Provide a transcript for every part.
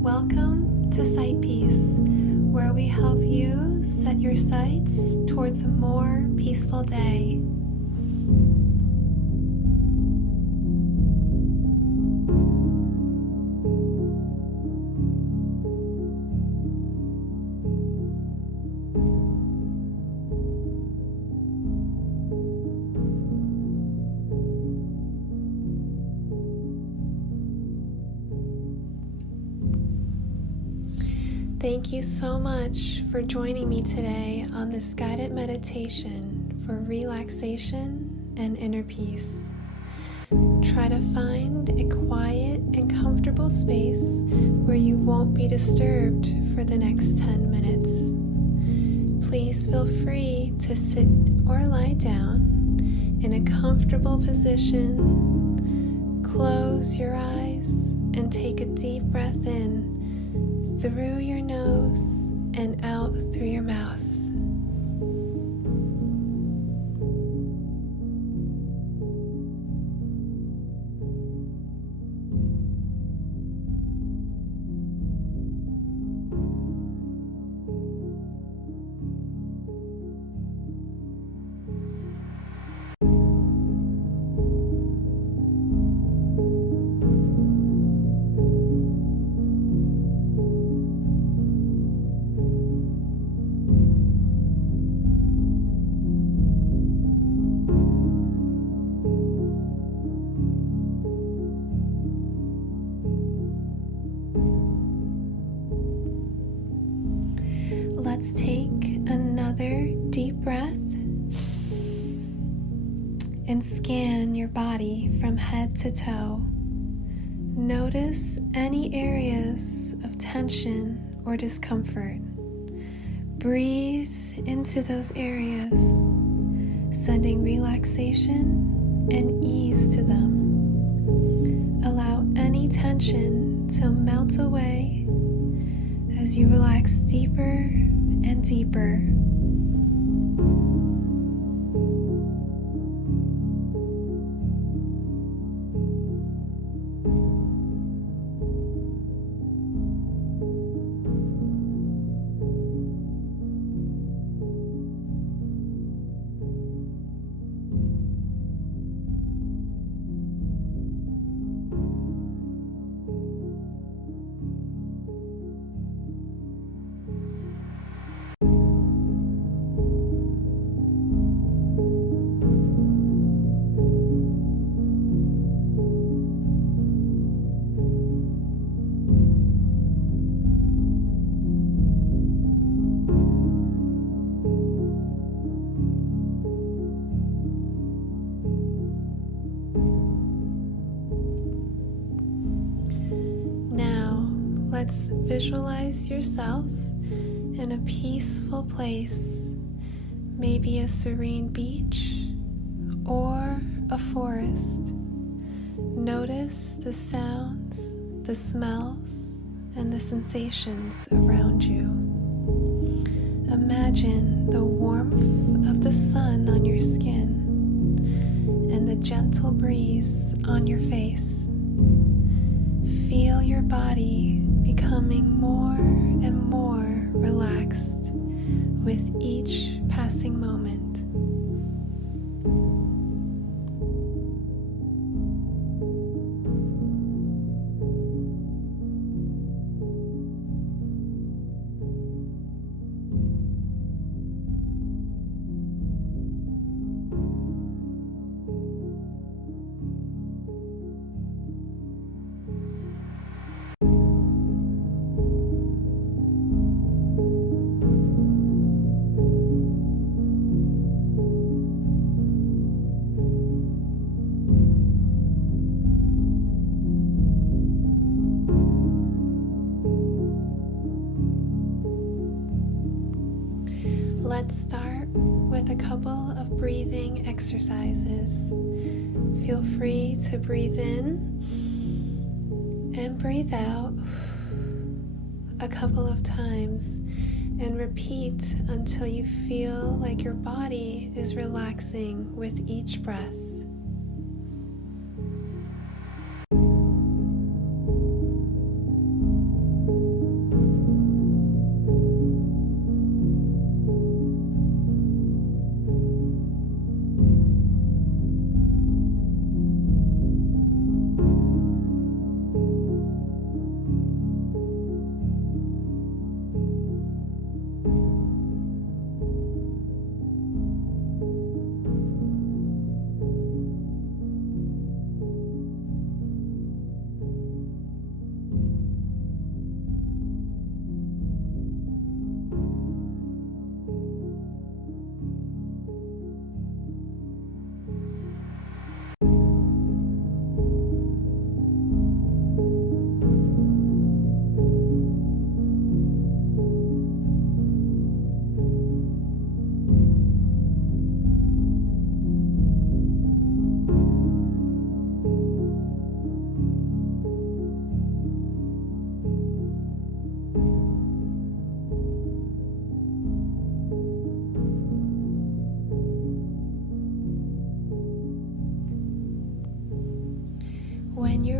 Welcome to Sight Peace, where we help you set your sights towards a more peaceful day. Thank you so much for joining me today on this guided meditation for relaxation and inner peace. Try to find a quiet and comfortable space where you won't be disturbed for the next 10 minutes. Please feel free to sit or lie down in a comfortable position. Close your eyes and take a deep breath in through your nose and out through your mouth. Let's take another deep breath and scan your body from head to toe. Notice any areas of tension or discomfort. Breathe into those areas, sending relaxation and ease to them. Allow any tension to melt away as you relax deeper and deeper. Let's visualize yourself in a peaceful place, maybe a serene beach or a forest. Notice the sounds, the smells, and the sensations around you. Imagine the warmth of the sun on your skin and the gentle breeze on your face. Feel your body becoming more and more relaxed with each passing moment. Let's start with a couple of breathing exercises. Feel free to breathe in and breathe out a couple of times and repeat until you feel like your body is relaxing with each breath.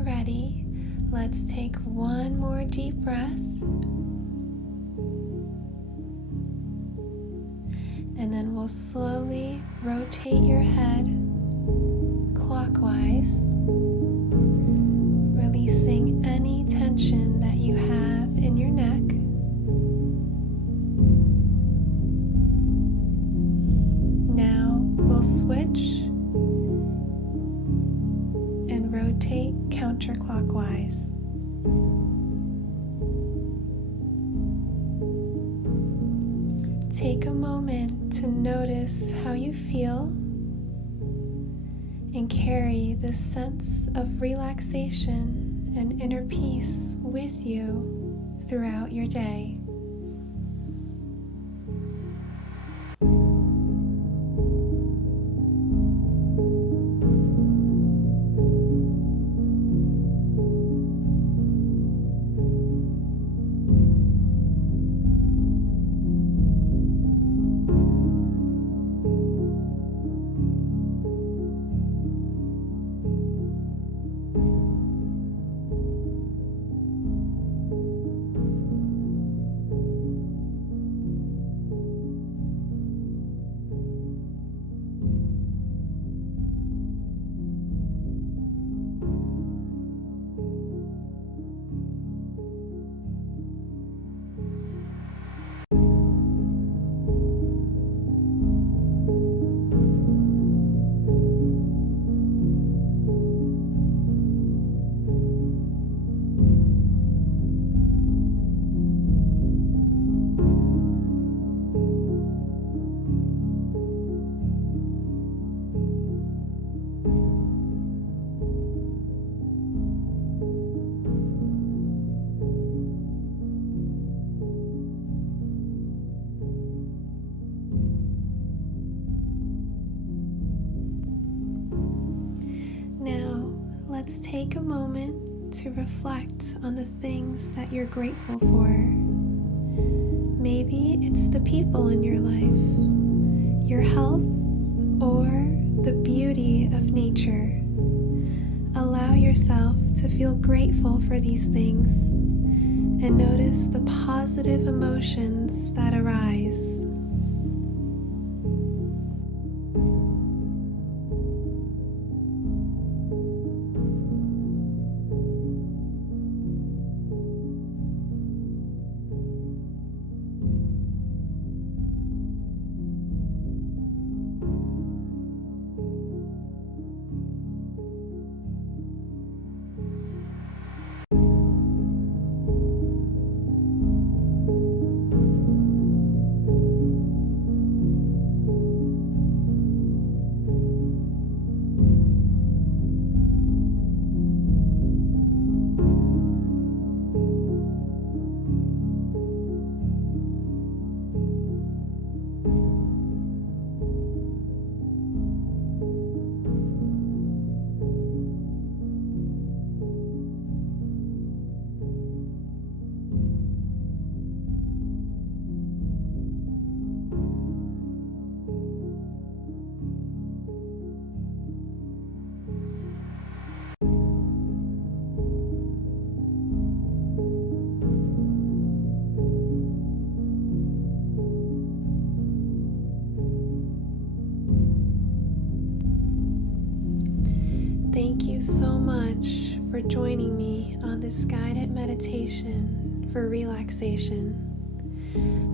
ready, let's take one more deep breath. And then we'll slowly rotate your head clockwise, releasing any tension that you have in your neck. Now we'll switch and rotate counterclockwise. Take a moment to notice how you feel and carry this sense of relaxation and inner peace with you throughout your day. Now, let's take a moment to reflect on the things that you're grateful for. Maybe it's the people in your life, your health, or the beauty of nature. Allow yourself to feel grateful for these things and notice the positive emotions that arise. Thank you so much for joining me on this guided meditation for relaxation.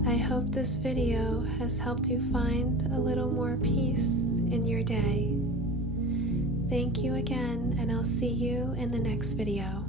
I hope this video has helped you find a little more peace in your day. Thank you again, and I'll see you in the next video.